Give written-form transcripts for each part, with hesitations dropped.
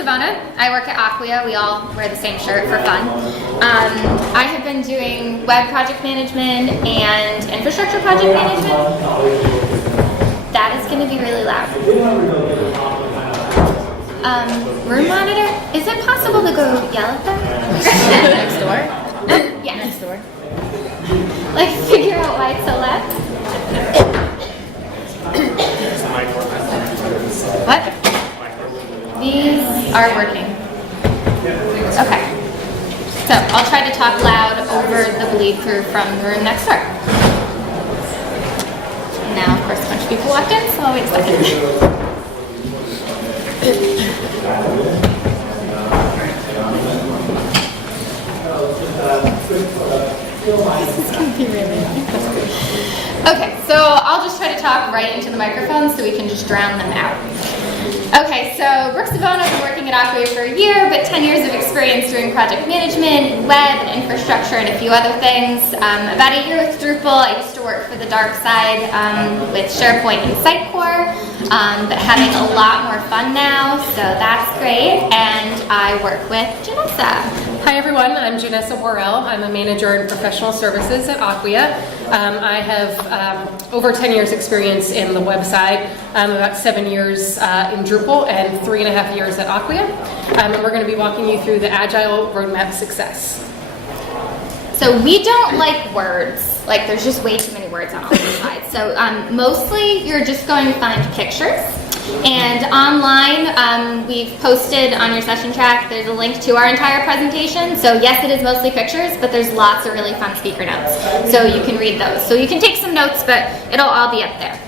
Savona. I work at Acquia. We all wear the same shirt for fun. I have been doing web project management and infrastructure project management. That is going to be really loud. Room monitor. Is it possible to go yell at them? Next door? Yeah. Next door. Like figure out why it's so loud? What? These are working. Okay. So I'll try to talk loud over the bleed through from the room next door. Now, of course, a bunch of people walked in, so I'll wait a second. This is going to be really Okay, so I'll just try to talk right into the microphone so we can just drown them out. Okay, so Brooke Savona, I've been working at Acquia for a year, but 10 years of experience doing project management, web, infrastructure, and a few other things. About a year with Drupal. I used to work for the dark side with SharePoint and Sitecore, but having a lot more fun now, so that's great. And I work with Janessa. Hi everyone, I'm Janessa Worrell. I'm a manager in professional services at Acquia. I have over 10 years experience in the website, about 7 years in Drupal and 3.5 years at Acquia. And we're going to be walking you through the Agile Roadmap Success. So we don't like words. Like there's just way too many words on all these slides. So mostly you're just going to find pictures. And online, we've posted on your session track, there's a link to our entire presentation. So yes, it is mostly pictures, but there's lots of really fun speaker notes. So you can read those. So you can take some notes, but it'll all be up there.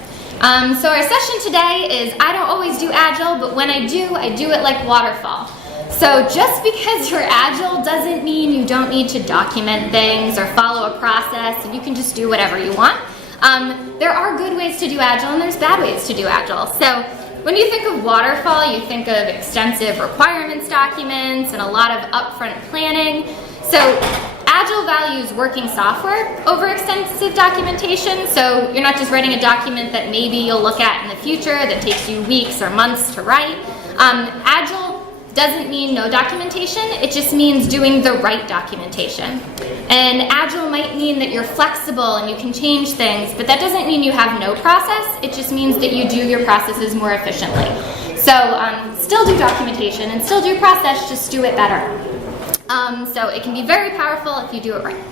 So our session today is, I don't always do Agile, but when I do it like Waterfall. So just because you're Agile doesn't mean you don't need to document things or follow a process, and you can just do whatever you want. There are good ways to do Agile, and there's bad ways to do Agile. So when you think of Waterfall, you think of extensive requirements documents and a lot of upfront planning. So Agile values working software over extensive documentation. So you're not just writing a document that maybe you'll look at in the future that takes you weeks or months to write. Agile doesn't mean no documentation, it just means doing the right documentation. And Agile might mean that you're flexible and you can change things, but that doesn't mean you have no process, it just means that you do your processes more efficiently. So still do documentation and still do process, just do it better. So it can be very powerful if you do it right.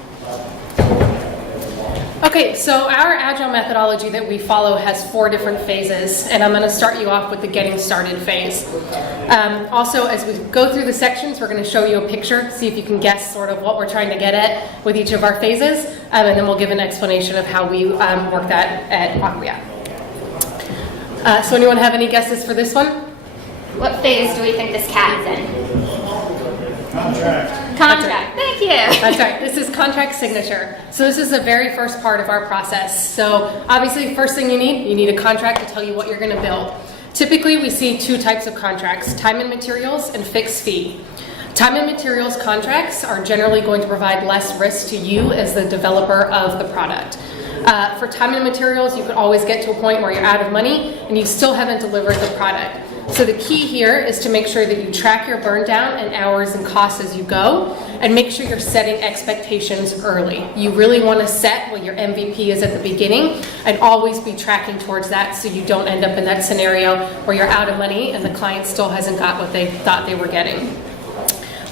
Okay, so our Agile methodology that we follow has 4 different phases, and I'm going to start you off with the getting started phase. Also, as we go through the sections, we're going to show you a picture, see if you can guess sort of what we're trying to get at with each of our phases, and then we'll give an explanation of how we work that at Acquia. So anyone have any guesses for this one? What phase do we think this cat is in? Contract. Contract. Thank you. That's right. This is contract signature. So this is the very first part of our process. So obviously, first thing you need a contract to tell you what you're going to build. Typically, we see 2 types of contracts, time and materials and fixed fee. Time and materials contracts are generally going to provide less risk to you as the developer of the product. For time and materials, you could always get to a point where you're out of money and you still haven't delivered the product. So the key here is to make sure that you track your burn down and hours and costs as you go, and make sure you're setting expectations early. You really want to set what your MVP is at the beginning and always be tracking towards that so you don't end up in that scenario where you're out of money and the client still hasn't got what they thought they were getting.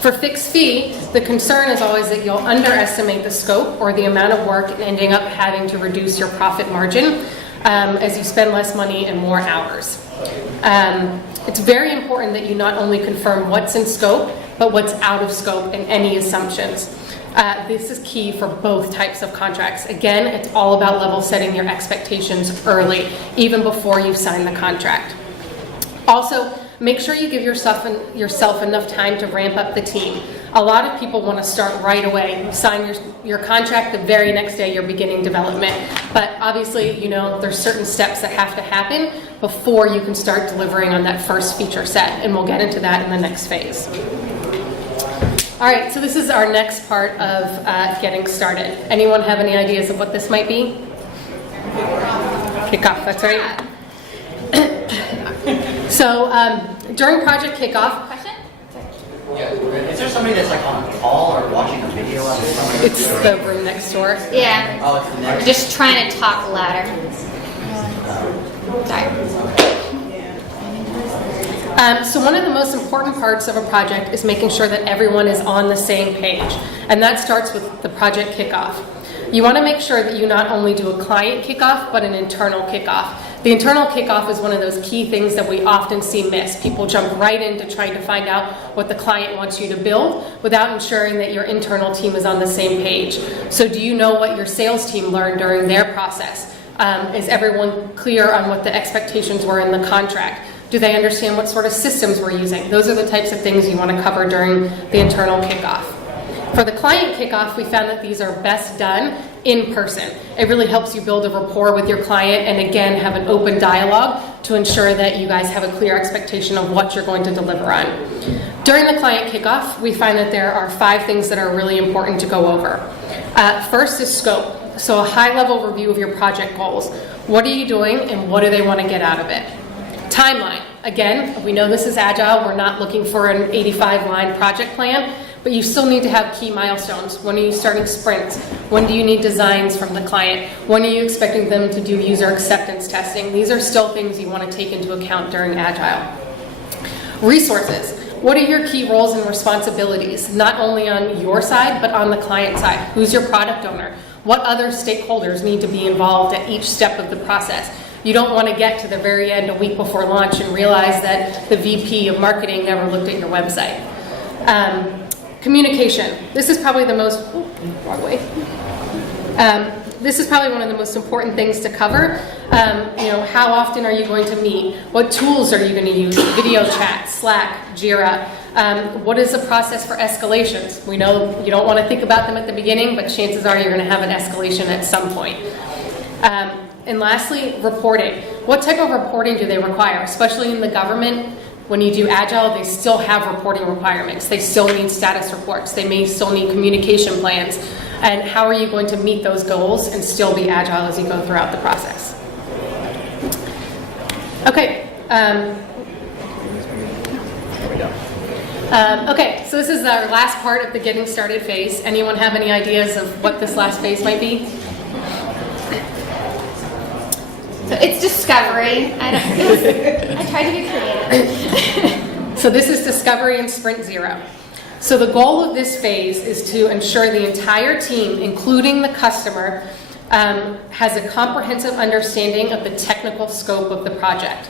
For fixed fee, the concern is always that you'll underestimate the scope or the amount of work and ending up having to reduce your profit margin as you spend less money and more hours. It's very important that you not only confirm what's in scope, but what's out of scope and any assumptions. This is key for both types of contracts. Again, it's all about level setting your expectations early, even before you sign the contract. Also, make sure you give yourself enough time to ramp up the team. A lot of people want to start right away. You sign your contract the very next day you're beginning development. But obviously, there's certain steps that have to happen before you can start delivering on that first feature set. And we'll get into that in the next phase. All right, so this is our next part of getting started. Anyone have any ideas of what this might be? Kickoff, that's right. So during Project Kickoff, Question? Yeah, is there somebody that's like on a call or watching a video of it? It's the room next door. Yeah. Oh, it's the next. Just trying to talk louder. Sorry. So one of the most important parts of a project is making sure that everyone is on the same page. And that starts with the project kickoff. You want to make sure that you not only do a client kickoff, but an internal kickoff. The internal kickoff is one of those key things that we often see missed. People jump right into trying to find out what the client wants you to build without ensuring that your internal team is on the same page. So do you know what your sales team learned during their process? Is everyone clear on what the expectations were in the contract? Do they understand what sort of systems we're using? Those are the types of things you want to cover during the internal kickoff. For the client kickoff, we found that these are best done in person. It really helps you build a rapport with your client and again have an open dialogue to ensure that you guys have a clear expectation of what you're going to deliver on. During the client kickoff, we find that there are 5 things that are really important to go over. First is scope. So a high-level review of your project goals. What are you doing and what do they want to get out of it? Timeline. Again, we know this is Agile. We're not looking for an 85-line project plan, but you still need to have key milestones. When are you starting sprints? When do you need designs from the client? When are you expecting them to do user acceptance testing? These are still things you want to take into account during Agile. Resources. What are your key roles and responsibilities, not only on your side, but on the client side? Who's your product owner? What other stakeholders need to be involved at each step of the process? You don't want to get to the very end a week before launch and realize that the VP of marketing never looked at your website. Communication. This is probably the most, wrong way. This is probably one of the most important things to cover. How often are you going to meet? What tools are you going to use? Video chat, Slack, Jira. What is the process for escalations? We know you don't want to think about them at the beginning, but chances are you're going to have an escalation at some point. And lastly, reporting. What type of reporting do they require? Especially in the government, when you do Agile, they still have reporting requirements. They still need status reports. They may still need communication plans. And how are you going to meet those goals and still be Agile as you go throughout the process? Okay. Okay, so this is our last part of the getting started phase. Anyone have any ideas of what this last phase might be? So it's discovery. I try to be creative. So this is discovery and sprint 0. So the goal of this phase is to ensure the entire team, including the customer, has a comprehensive understanding of the technical scope of the project.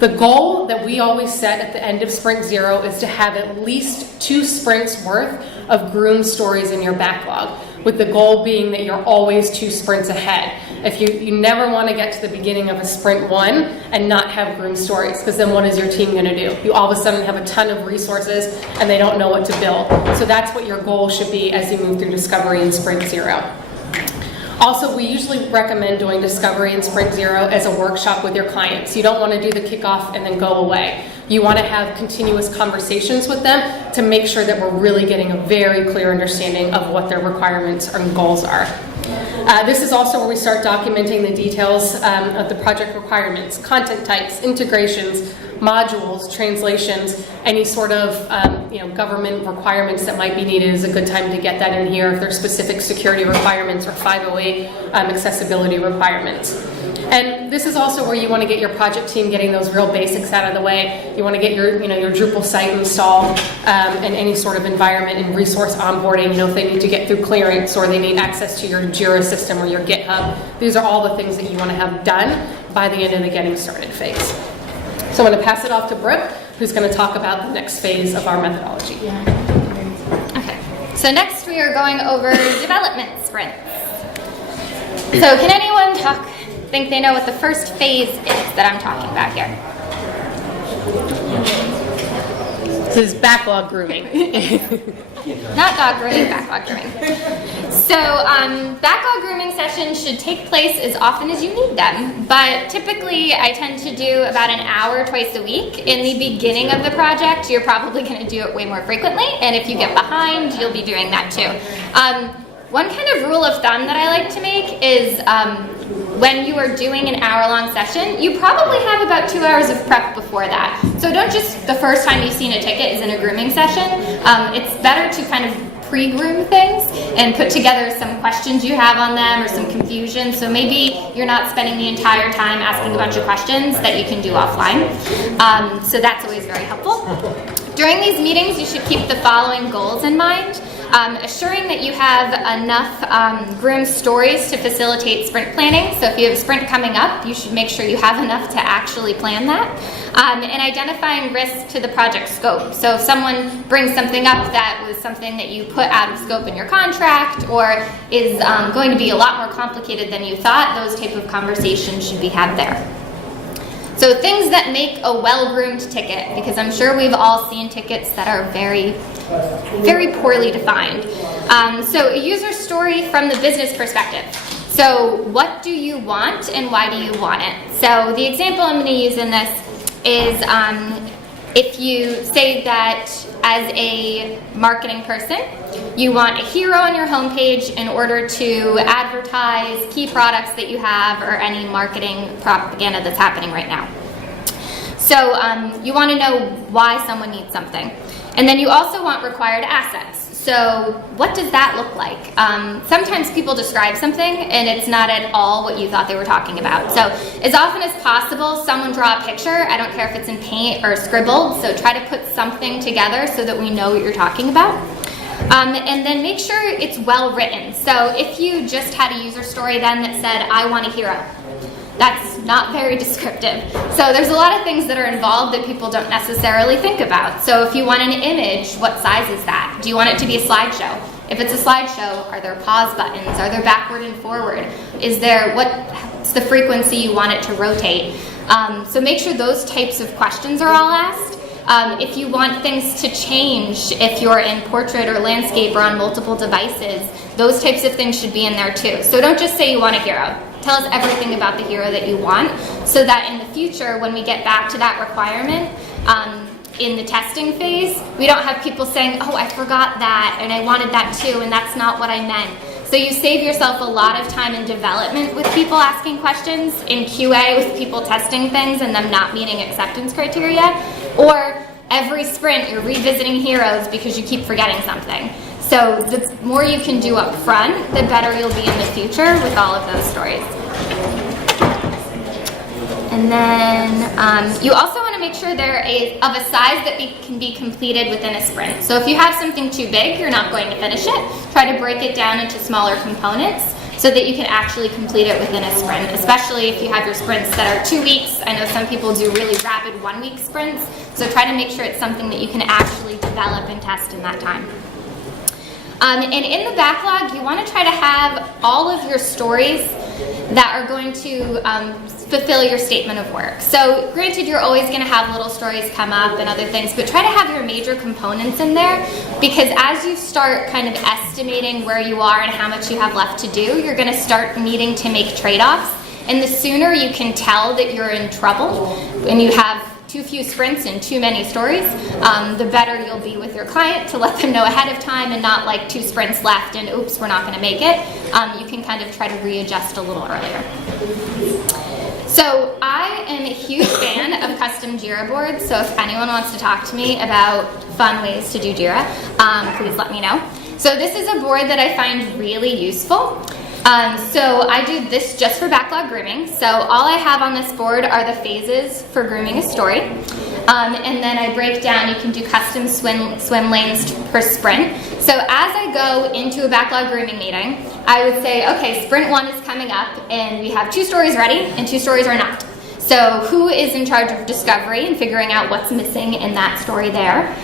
The goal that we always set at the end of sprint 0 is to have at least 2 sprints worth of groomed stories in your backlog, with the goal being that you're always 2 sprints ahead. If you never want to get to the beginning of a sprint 1 and not have groomed stories, because then what is your team going to do? You all of a sudden have a ton of resources and they don't know what to build. So that's what your goal should be as you move through discovery and sprint 0. Also, we usually recommend doing discovery and sprint 0 as a workshop with your clients. You don't want to do the kickoff and then go away. You want to have continuous conversations with them to make sure that we're really getting a very clear understanding of what their requirements and goals are. This is also where we start documenting the details of the project requirements, content types, integrations, modules, translations, any sort of government requirements that might be needed is a good time to get that in here if there's specific security requirements or 508 accessibility requirements. And this is also where you want to get your project team getting those real basics out of the way. You want to get your Drupal site installed and any sort of environment and resource onboarding. If they need to get through clearance or they need access to your Jira system or your GitHub. These are all the things that you want to have done by the end of the getting started phase. So I'm going to pass it off to Brooke, who's going to talk about the next phase of our methodology. Okay, so next we are going over development sprints. So can anyone think they know what the first phase is that I'm talking about here? This is backlog grooming. Not dog grooming, backlog grooming. So backlog grooming sessions should take place as often as you need them, but typically I tend to do about an hour twice a week. In the beginning of the project, you're probably going to do it way more frequently, and if you get behind, you'll be doing that too. One kind of rule of thumb that I like to make is when you are doing an hour-long session, you probably have about 2 hours of prep before that. So don't just, the first time you've seen a ticket is in a grooming session. It's better to kind of pre-groom things and put together some questions you have on them or some confusion. So maybe you're not spending the entire time asking a bunch of questions that you can do offline. So that's always very helpful. During these meetings, you should keep the following goals in mind. Assuring that you have enough groom stories to facilitate sprint planning. So if you have a sprint coming up, you should make sure you have enough to actually plan that. And identifying risk to the project scope. So if someone brings something up that was something that you put out of scope in your contract or is going to be a lot more complicated than you thought, those type of conversations should be had there. So things that make a well-groomed ticket, because I'm sure we've all seen tickets that are very poorly defined. So a user story from the business perspective. So what do you want and why do you want it? So the example I'm going to use in this is if you say that as a marketing person, you want a hero on your homepage in order to advertise key products that you have or any marketing propaganda that's happening right now. So you want to know why someone needs something. And then you also want required assets. So what does that look like? Sometimes people describe something and it's not at all what you thought they were talking about. So as often as possible, someone draw a picture. I don't care if it's in paint or scribbled. So try to put something together so that we know what you're talking about. And then make sure it's well written. So if you just had a user story then that said, I want a hero, that's not very descriptive. So there's a lot of things that are involved that people don't necessarily think about. So if you want an image, what size is that? Do you want it to be a slideshow? If it's a slideshow, are there pause buttons? Are there backward and forward? Is there, what's the frequency you want it to rotate? So make sure those types of questions are all asked. If you want things to change, if you're in portrait or landscape or on multiple devices, those types of things should be in there too. So don't just say you want a hero. Tell us everything about the hero that you want so that in the future, when we get back to that requirement, in the testing phase, we don't have people saying, oh, I forgot that and I wanted that too and that's not what I meant. So you save yourself a lot of time in development with people asking questions, in QA with people testing things and them not meeting acceptance criteria, or every sprint you're revisiting heroes because you keep forgetting something. So the more you can do up front, the better you'll be in the future with all of those stories. And then you also want to make sure they're of a size that can be completed within a sprint. So if you have something too big, you're not going to finish it. Try to break it down into smaller components so that you can actually complete it within a sprint, especially if you have your sprints that are 2 weeks. I know some people do really rapid 1 week sprints, so try to make sure it's something that you can actually develop and test in that time. And in the backlog, you want to try to have all of your stories that are going to fulfill your statement of work. So granted, you're always going to have little stories come up and other things, but try to have your major components in there, because as you start kind of estimating where you are and how much you have left to do, you're going to start needing to make trade-offs. And the sooner you can tell that you're in trouble and you have too few sprints and too many stories, the better you'll be with your client to let them know ahead of time and not like 2 sprints left and oops, we're not going to make it. You can kind of try to readjust a little earlier. So I am a huge fan of custom Jira boards, so if anyone wants to talk to me about fun ways to do Jira, please let me know. So this is a board that I find really useful. So I do this just for backlog grooming. So all I have on this board are the phases for grooming a story. And then I break down, you can do custom swim lanes per sprint. So as I go into a backlog grooming meeting, I would say, okay, sprint 1 is coming up and we have 2 stories ready and 2 stories are not. So who is in charge of discovery and figuring out what's missing in that story there?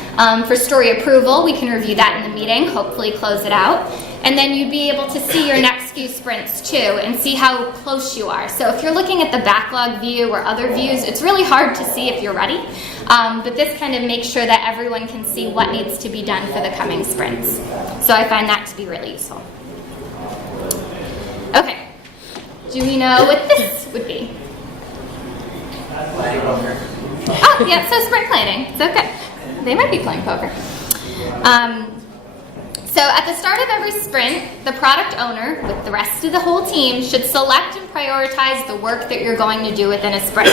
For story approval, we can review that in the meeting, hopefully close it out. And then you'd be able to see your next few sprints too and see how close you are. So if you're looking at the backlog view or other views, it's really hard to see if you're ready. But this kind of makes sure that everyone can see what needs to be done for the coming sprints. So I find that to be really useful. Okay, do we know what this would be? Oh, yeah, so sprint planning. It's okay. They might be playing poker. So at the start of every sprint, the product owner, with the rest of the whole team, should select and prioritize the work that you're going to do within a sprint.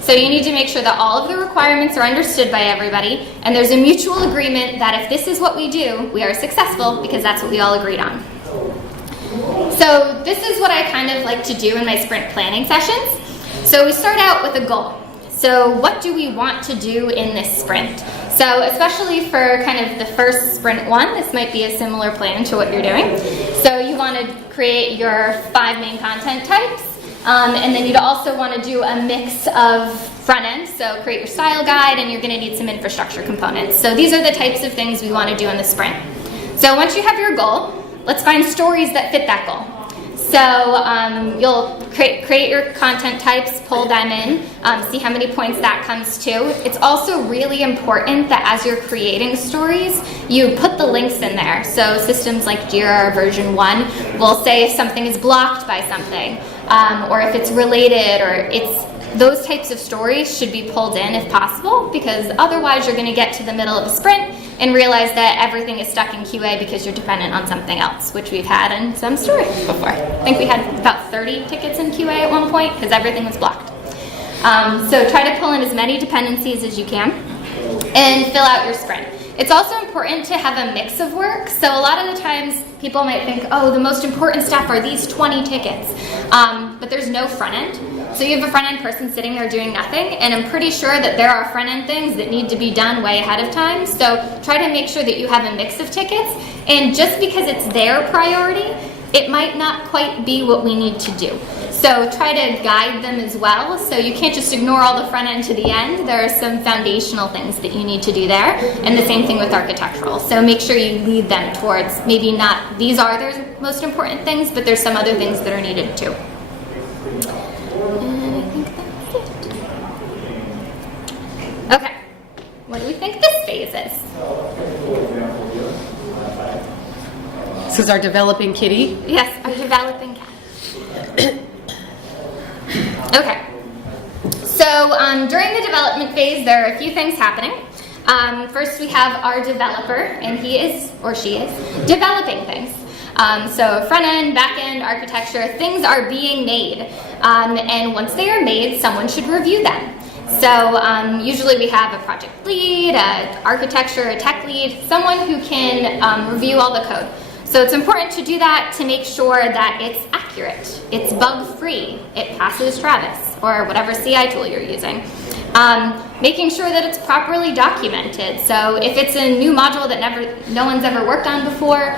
So you need to make sure that all of the requirements are understood by everybody, and there's a mutual agreement that if this is what we do, we are successful because that's what we all agreed on. So this is what I kind of like to do in my sprint planning sessions. So we start out with a goal. So what do we want to do in this sprint? So especially for kind of the first sprint one, this might be a similar plan to what you're doing. So you want to create your 5 main content types, and then you'd also want to do a mix of front end, so create your style guide, and you're going to need some infrastructure components. So these are the types of things we want to do in the sprint. So once you have your goal, let's find stories that fit that goal. So you'll create your content types, pull them in, see how many points that comes to. It's also really important that as you're creating stories, you put the links in there. So systems like Jira version 1 will say if something is blocked by something, or if it's related, or those types of stories should be pulled in if possible, because otherwise you're going to get to the middle of the sprint and realize that everything is stuck in QA because you're dependent on something else, which we've had in some stories before. I think we had about 30 tickets in QA at one point because everything was blocked. So try to pull in as many dependencies as you can and fill out your sprint. It's also important to have a mix of work. So a lot of the times people might think, oh, the most important stuff are these 20 tickets, but there's no front end. So you have a front end person sitting there doing nothing, and I'm pretty sure that there are front end things that need to be done way ahead of time. So try to make sure that you have a mix of tickets, and just because it's their priority, it might not quite be what we need to do. So try to guide them as well. So you can't just ignore all the front end to the end. There are some foundational things that you need to do there, and the same thing with architectural. So make sure you lead them towards maybe not these are their most important things, but there's some other things that are needed too. Okay, what do we think this phase is? This is our developing kitty. Yes, our developing cat. Okay, so during the development phase, there are a few things happening. First, we have our developer, and he is, or she is, developing things. So front end, back end, architecture, things are being made. And once they are made, someone should review them. So usually we have a project lead, an architecture, a tech lead, someone who can review all the code. So it's important to do that to make sure that it's accurate, it's bug-free, it passes Travis, or whatever CI tool you're using. Making sure that it's properly documented. So if it's a new module that no one's ever worked on before,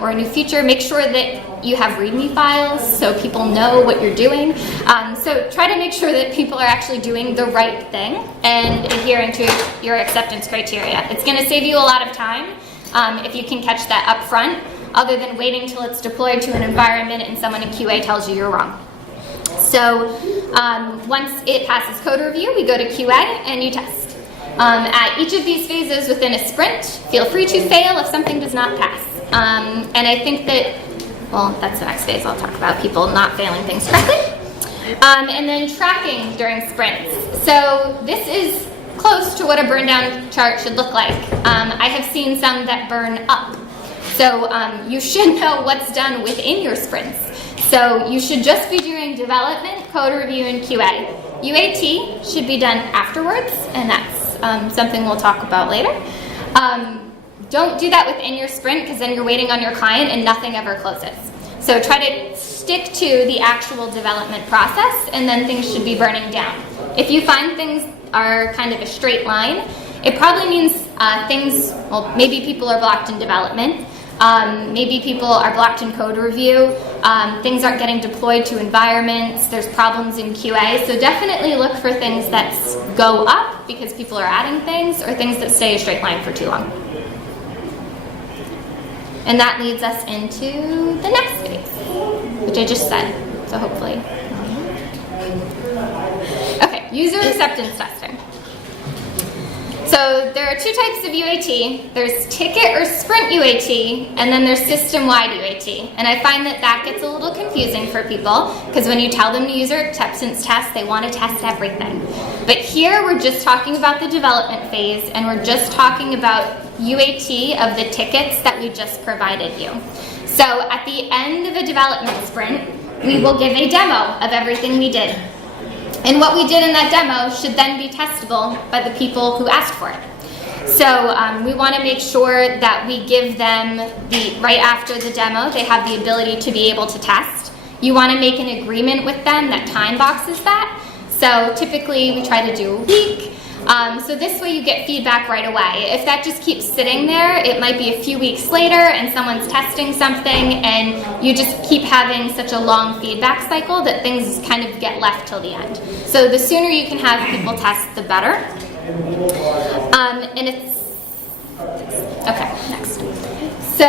or a new feature, make sure that you have README files so people know what you're doing. So try to make sure that people are actually doing the right thing and adhering to your acceptance criteria. It's going to save you a lot of time if you can catch that up front, other than waiting till it's deployed to an environment and someone in QA tells you you're wrong. So once it passes code review, we go to QA and you test. At each of these phases within a sprint, feel free to fail if something does not pass. And I think that, well, that's the next phase I'll talk about, people not failing things correctly. And then tracking during sprints. So this is close to what a burn down chart should look like. I have seen some that burn up. So you should know what's done within your sprints. So you should just be doing development, code review, and QA. UAT should be done afterwards, and that's something we'll talk about later. Don't do that within your sprint, because then you're waiting on your client and nothing ever closes. So try to stick to the actual development process, and then things should be burning down. If you find things are kind of a straight line, it probably means well, maybe people are blocked in development. Maybe people are blocked in code review. Things aren't getting deployed to environments. There's problems in QA. So definitely look for things that go up because people are adding things, or things that stay a straight line for too long. And that leads us into the next phase, which I just said. So hopefully. Okay, user acceptance testing. So there are two types of UAT. There's ticket or sprint UAT, and then there's system-wide UAT. And I find that that gets a little confusing for people, because when you tell them to user acceptance test, they want to test everything. But here we're just talking about the development phase, and we're just talking about UAT of the tickets that we just provided you. So at the end of a development sprint, we will give a demo of everything we did. And what we did in that demo should then be testable by the people who asked for it. So we want to make sure that we give them right after the demo, they have the ability to be able to test. You want to make an agreement with them that time boxes that. So typically we try to do a week. So this way you get feedback right away. If that just keeps sitting there, it might be a few weeks later and someone's testing something and you just keep having such a long feedback cycle that things kind of get left till the end. So the sooner you can have people test, the better. And it's, okay, next. So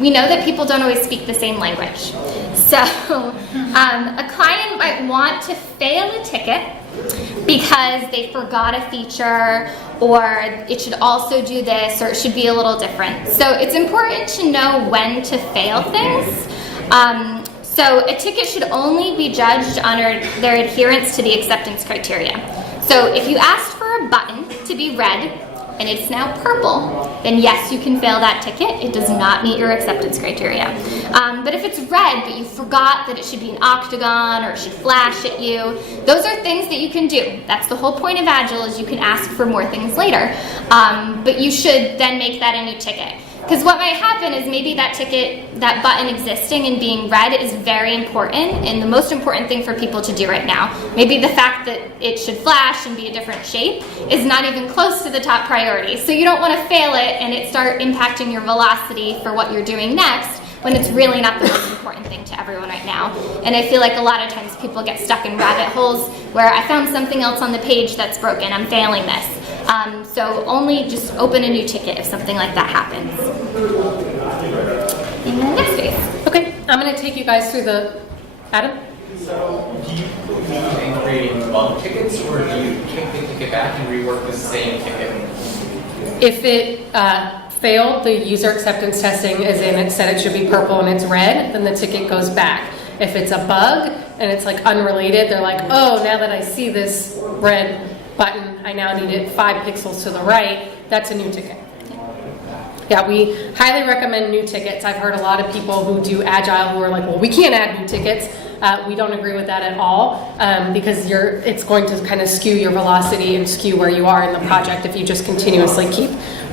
we know that people don't always speak the same language. So a client might want to fail a ticket because they forgot a feature, or it should also do this, or it should be a little different. So it's important to know when to fail things. So a ticket should only be judged on their adherence to the acceptance criteria. So if you asked for a button to be red and it's now purple, then yes, you can fail that ticket. It does not meet your acceptance criteria. But if it's red, but you forgot that it should be an octagon or it should flash at you, those are things that you can do. That's the whole point of Agile, is you can ask for more things later. But you should then make that a new ticket. Because what might happen is maybe that ticket, that button existing and being red is very important and the most important thing for people to do right now. Maybe the fact that it should flash and be a different shape is not even close to the top priority. So you don't want to fail it and it start impacting your velocity for what you're doing next when it's really not the most important thing to everyone right now. And I feel like a lot of times people get stuck in rabbit holes where I found something else on the page that's broken, I'm failing this. So only just open a new ticket if something like that happens. And then next phase. Okay, I'm going to take you guys through Adam? So do you believe in creating bug tickets, or do you kick the ticket back and rework the same ticket? If it failed the user acceptance testing, as in it said it should be purple and it's red, then the ticket goes back. If it's a bug and it's like unrelated, they're like, oh, now that I see this red button, I now need it 5 pixels to the right, that's a new ticket. Yeah, we highly recommend new tickets. I've heard a lot of people who do Agile who are like, well, we can't add new tickets. We don't agree with that at all, because it's going to kind of skew your velocity and skew where you are in the project if you just continuously keep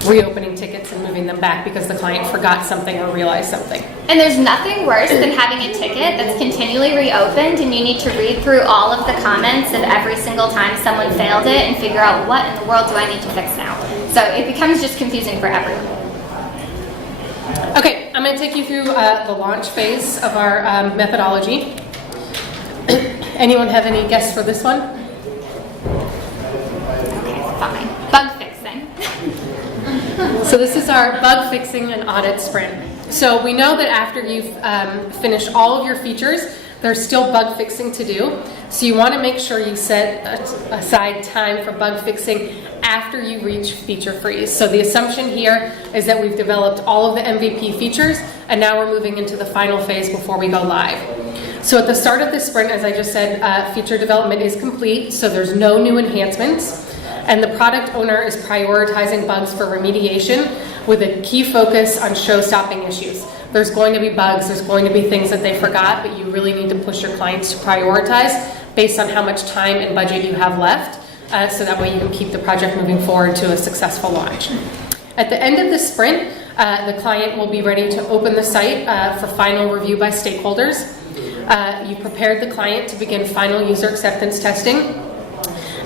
reopening tickets and moving them back because the client forgot something or realized something. And there's nothing worse than having a ticket that's continually reopened and you need to read through all of the comments of every single time someone failed it and figure out what in the world do I need to fix now. So it becomes just confusing for everyone. Okay, I'm going to take you through the launch phase of our methodology. Anyone have any guess for this one? Okay, fine. Bug fixing. So this is our bug fixing and audit sprint. So we know that after you've finished all of your features, there's still bug fixing to do. So you want to make sure you set aside time for bug fixing after you reach feature freeze. So the assumption here is that we've developed all of the MVP features and now we're moving into the final phase before we go live. So at the start of this sprint, as I just said, feature development is complete, so there's no new enhancements. And the product owner is prioritizing bugs for remediation with a key focus on show-stopping issues. There's going to be bugs, there's going to be things that they forgot, but you really need to push your clients to prioritize based on how much time and budget you have left, so that way you can keep the project moving forward to a successful launch. At the end of the sprint, the client will be ready to open the site for final review by stakeholders. You prepared the client to begin final user acceptance testing.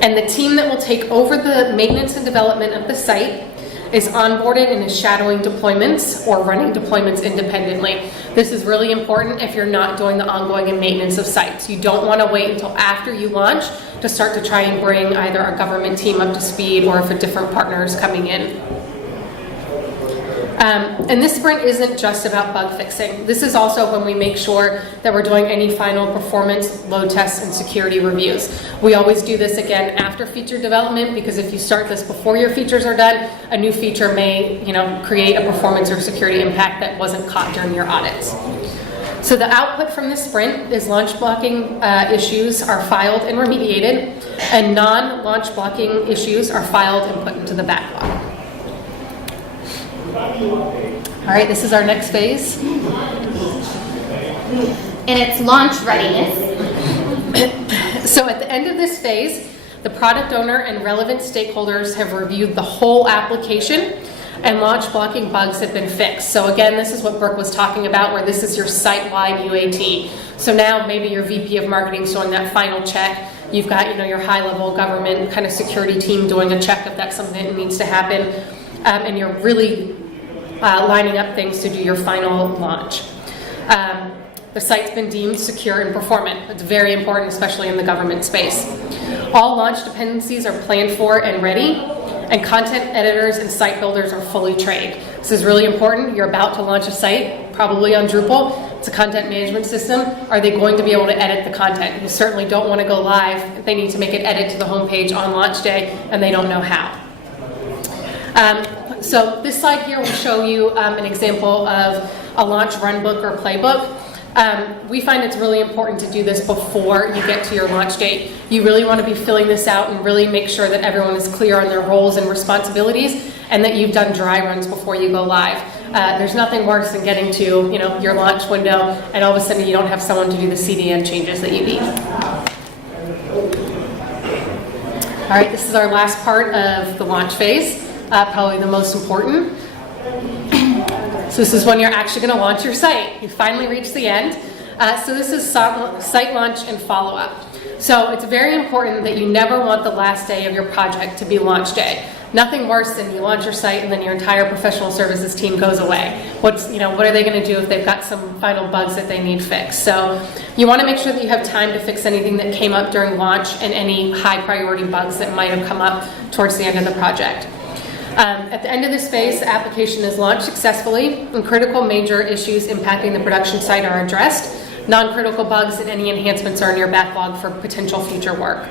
And the team that will take over the maintenance and development of the site is onboarded and is shadowing deployments or running deployments independently. This is really important if you're not doing the ongoing and maintenance of sites. You don't want to wait until after you launch to start to try and bring either a government team up to speed or if a different partner is coming in. And this sprint isn't just about bug fixing. This is also when we make sure that we're doing any final performance, load tests, and security reviews. We always do this again after feature development because if you start this before your features are done, a new feature may, create a performance or security impact that wasn't caught during your audits. So the output from this sprint is launch blocking issues are filed and remediated, and non-launch blocking issues are filed and put into the backlog. All right, this is our next phase. And it's launch readiness. So at the end of this phase, the product owner and relevant stakeholders have reviewed the whole application and launch blocking bugs have been fixed. So again, this is what Brooke was talking about, where this is your site-wide UAT. So now maybe your VP of marketing is doing that final check. You've got your high-level government kind of security team doing a check if that's something that needs to happen, and you're really lining up things to do your final launch. The site's been deemed secure and performant. It's very important, especially in the government space. All launch dependencies are planned for and ready, and content editors and site builders are fully trained. This is really important. You're about to launch a site, probably on Drupal. It's a content management system. Are they going to be able to edit the content? You certainly don't want to go live if they need to make an edit to the homepage on launch day and they don't know how. So this slide here will show you an example of a launch runbook or playbook. We find it's really important to do this before you get to your launch date. You really want to be filling this out and really make sure that everyone is clear on their roles and responsibilities and that you've done dry runs before you go live. There's nothing worse than getting to your launch window and all of a sudden you don't have someone to do the CDN changes that you need. All right, this is our last part of the launch phase, probably the most important. So this is when you're actually going to launch your site. You finally reach the end. So this is site launch and follow-up. So it's very important that you never want the last day of your project to be launch day. Nothing worse than you launch your site and then your entire professional services team goes away. What are they going to do if they've got some final bugs that they need fixed? So you want to make sure that you have time to fix anything that came up during launch and any high priority bugs that might have come up towards the end of the project. At the end of this phase, the application is launched successfully and critical major issues impacting the production site are addressed. Non-critical bugs and any enhancements are in your backlog for potential future work.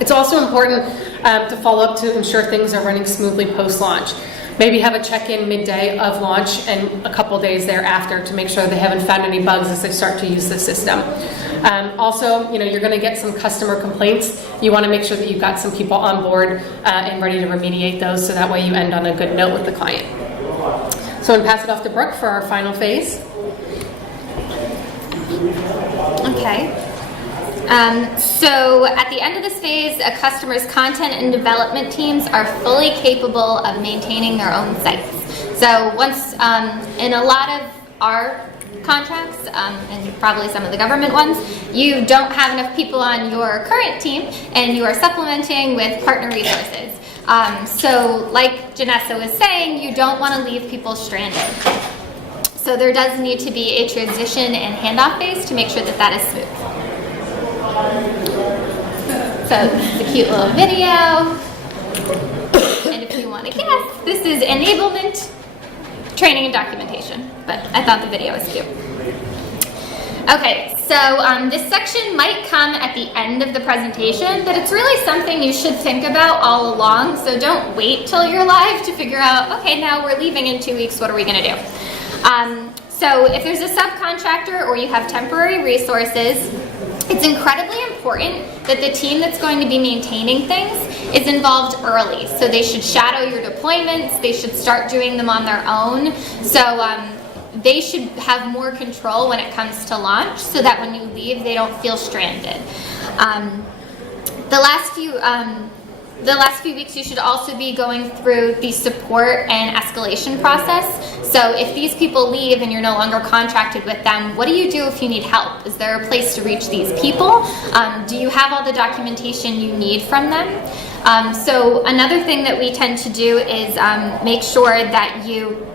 It's also important to follow up to ensure things are running smoothly post-launch. Maybe have a check-in midday of launch and a couple days thereafter to make sure they haven't found any bugs as they start to use the system. Also, you're going to get some customer complaints. You want to make sure that you've got some people on board and ready to remediate those so that way you end on a good note with the client. So I'm going to pass it off to Brooke for our final phase. Okay. So at the end of this phase, a customer's content and development teams are fully capable of maintaining their own sites. So once, in a lot of our contracts, and probably some of the government ones, you don't have enough people on your current team and you are supplementing with partner resources. So like Janessa was saying, you don't want to leave people stranded. So there does need to be a transition and handoff phase to make sure that that is smooth. So this is a cute little video. And if you want to guess, this is enablement, training, and documentation. But I thought the video was cute. Okay, so this section might come at the end of the presentation, but it's really something you should think about all along. So don't wait till you're live to figure out, okay, now we're leaving in 2 weeks, what are we going to do? So if there's a subcontractor or you have temporary resources, it's incredibly important that the team that's going to be maintaining things is involved early. So they should shadow your deployments, they should start doing them on their own. So they should have more control when it comes to launch so that when you leave, they don't feel stranded. The last few weeks, you should also be going through the support and escalation process. So if these people leave and you're no longer contracted with them, what do you do if you need help? Is there a place to reach these people? Do you have all the documentation you need from them? So another thing that we tend to do is make sure that you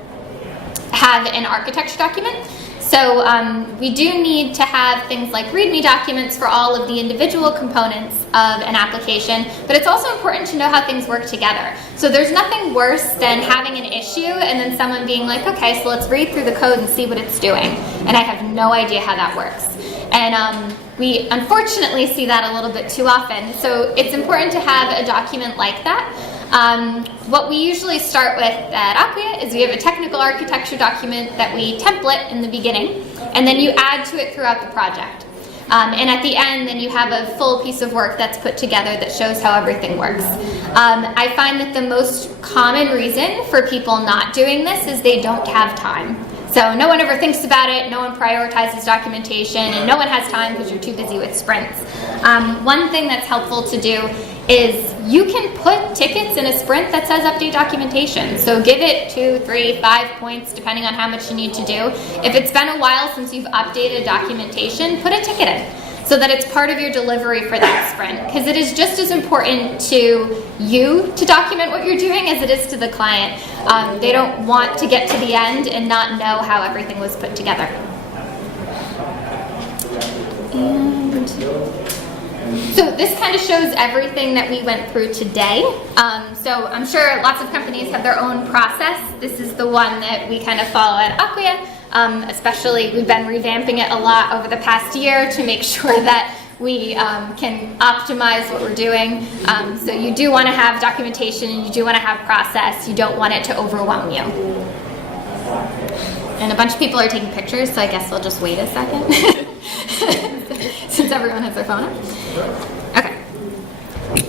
have an architecture document. So we do need to have things like README documents for all of the individual components of an application, but it's also important to know how things work together. So there's nothing worse than having an issue and then someone being like, okay, so let's read through the code and see what it's doing. And I have no idea how that works. And we unfortunately see that a little bit too often. So it's important to have a document like that. What we usually start with at Acquia is we have a technical architecture document that we template in the beginning, and then you add to it throughout the project. And at the end, then you have a full piece of work that's put together that shows how everything works. I find that the most common reason for people not doing this is they don't have time. So no one ever thinks about it, no one prioritizes documentation, and no one has time because you're too busy with sprints. One thing that's helpful to do is you can put tickets in a sprint that says update documentation. So give it 2, 3, 5 points depending on how much you need to do. If it's been a while since you've updated documentation, put a ticket in so that it's part of your delivery for that sprint. Because it is just as important to you to document what you're doing as it is to the client. They don't want to get to the end and not know how everything was put together. And so this kind of shows everything that we went through today. So I'm sure lots of companies have their own process. This is the one that we kind of follow at Acquia. Especially, we've been revamping it a lot over the past year to make sure that we can optimize what we're doing. So you do want to have documentation, and you do want to have process. You don't want it to overwhelm you. And a bunch of people are taking pictures, so I guess we'll just wait a second since everyone has their phone up. Okay.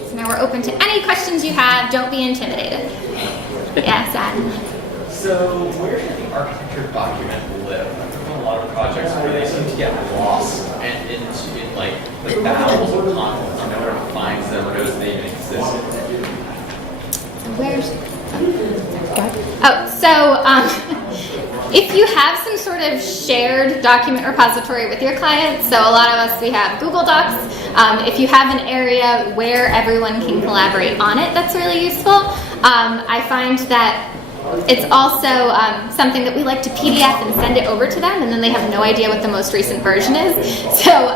So now we're open to any questions you have. Don't be intimidated. Yes, Adam. So where should the architecture document live? I've done a lot of projects where they seem to get lost and into like the bowels of conflicts. And nowhere finds them or knows they even exist. Where's if you have some sort of shared document repository with your clients, so a lot of us, we have Google Docs. If you have an area where everyone can collaborate on it, that's really useful. I find that it's also something that we like to PDF and send it over to them, and then they have no idea what the most recent version is. So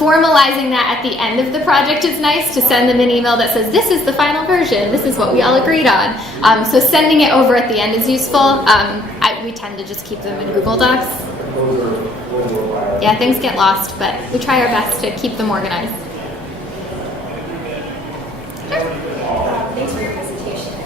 formalizing that at the end of the project is nice, to send them an email that says, this is the final version, this is what we all agreed on. So sending it over at the end is useful. We tend to just keep them in Google Docs. Yeah, things get lost, but we try our best to keep them organized. Thanks for your presentation.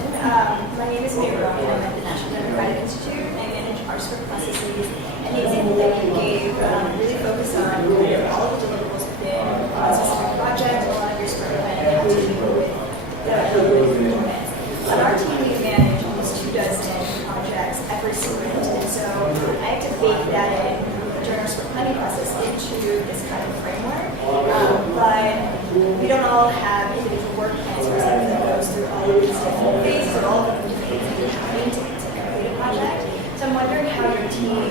My name is Mary Rowan. I'm at the National Democratic Institute. I manage our script processes. And the example that you gave really focused on all of the deliverables within a specific project. A lot of your script planning had to do with the components. On our team, we manage almost 24 projects every sprint. And so I have to bake that in during our script planning process into this kind of framework. But we don't all have individual work plans, for example, that goes through all of these different phases or all of the different things that you're trying to complete a project. So I'm wondering how your team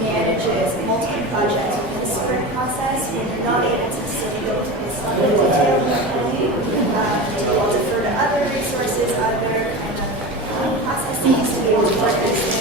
manages multiple projects within the sprint process when you're not able to necessarily go to this level of detail in your planning. Do you all defer to other resources, other kind of processes to be able to work these things?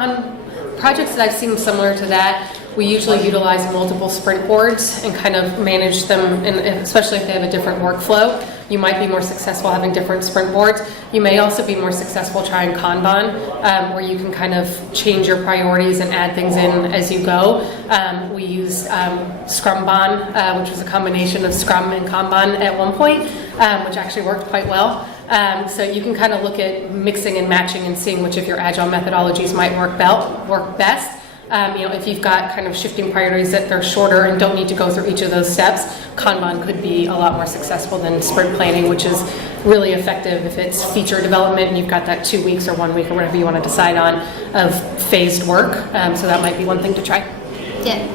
On projects that I've seen similar to that, we usually utilize multiple sprint boards and kind of manage them, and especially if they have a different workflow. You might be more successful having different sprint boards. You may also be more successful trying Kanban, where you can kind of change your priorities and add things in as you go. We used Scrumban, which was a combination of Scrum and Kanban at one point, which actually worked quite well. So you can kind of look at mixing and matching and seeing which of your Agile methodologies might work best. If you've got kind of shifting priorities that they're shorter and don't need to go through each of those steps, Kanban could be a lot more successful than sprint planning, which is really effective if it's feature development and you've got that 2 weeks or 1 week or whatever you want to decide on of phased work. So that might be one thing to try. Yeah.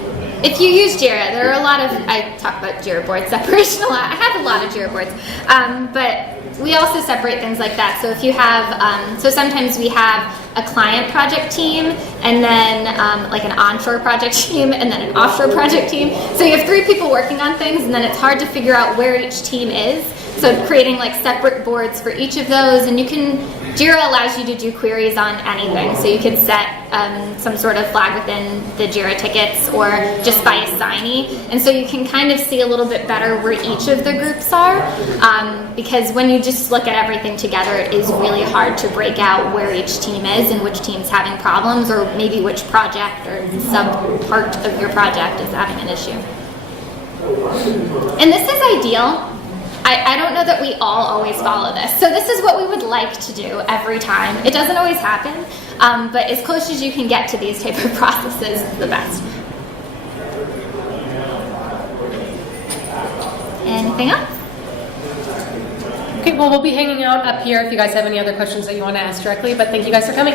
If you use Jira, there are a lot of, I talk about Jira board separation a lot. I have a lot of Jira boards, but we also separate things like that. So if you have, so sometimes we have a client project team, and then like an onshore project team, and then an offshore project team. So you have 3 people working on things, and then it's hard to figure out where each team is. So creating like separate boards for each of those, and you can, Jira allows you to do queries on anything. So you could set some sort of flag within the Jira tickets or just by assignee. And so you can kind of see a little bit better where each of the groups are, because when you just look at everything together, it is really hard to break out where each team is and which team's having problems, or maybe which project or sub-part of your project is having an issue. And this is ideal. I don't know that we all always follow this. So this is what we would like to do every time. It doesn't always happen. But as close as you can get to these type of processes, the best. Anything else? Okay, well, we'll be hanging out up here if you guys have any other questions that you want to ask directly, but thank you guys for coming.